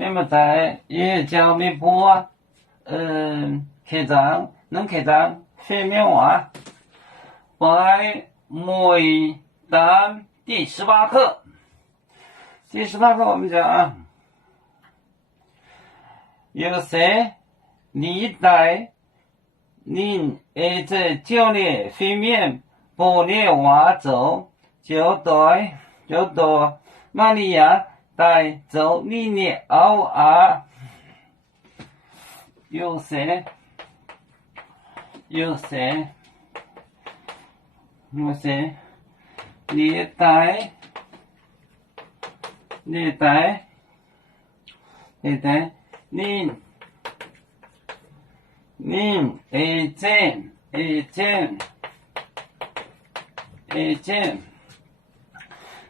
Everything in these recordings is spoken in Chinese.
那么在也叫你播，开张能开张废面话，白牡丹第18课。第18课我们讲，有谁你带您这教练废面不练话走，就到玛利亚带走你的偶尔。有谁你带您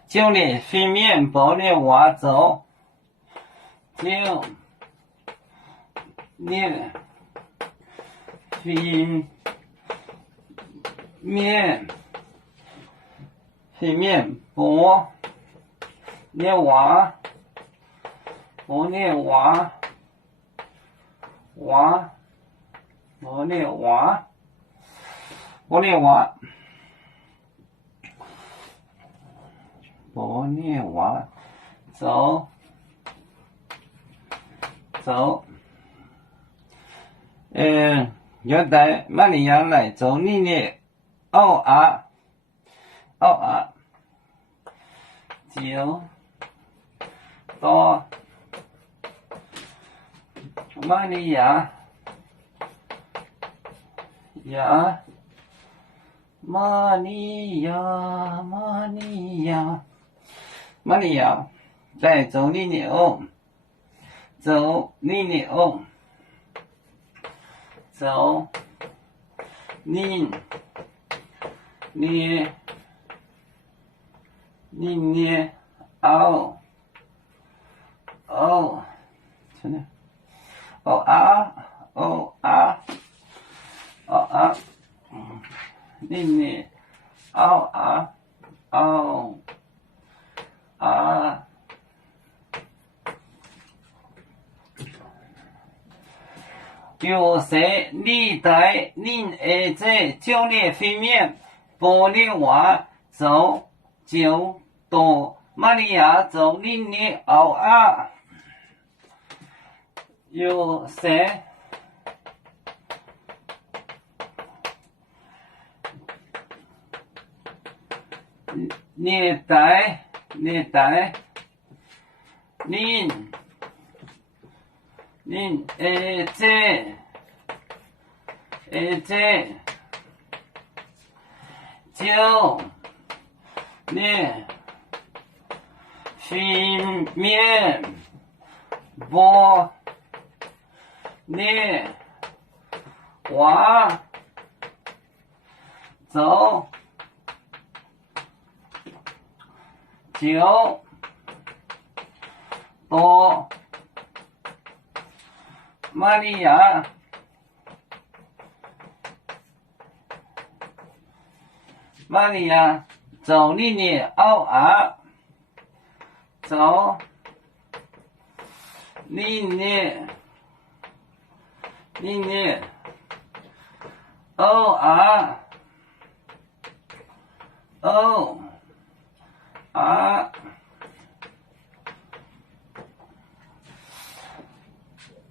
教练废面不练话走，就练废面不练话走，要带玛利亚来走你的偶尔，就到玛利亚带走你的偶，走你偶，真的偶尔，你偶尔。有谁你带您这教练废面不练话走，就到玛利亚走您的偶尔。有谁你带您就练废面不练话走，就到玛利亚走你的偶尔，走你的偶尔，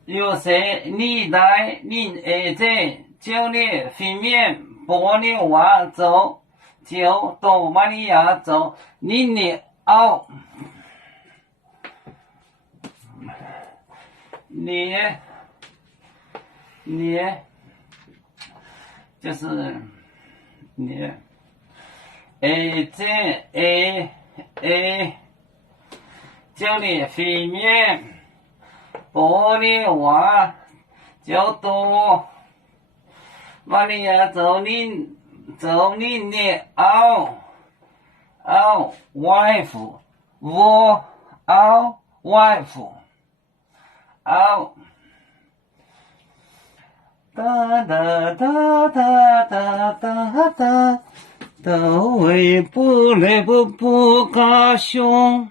有谁你带您这教练废面不练话走，就到玛利亚走你的偶，你就是你教练废面不练话就到玛利亚走你的偶 wife 我偶 wife 偶哒哒哒哒哒哒哒，都为不来不高兴。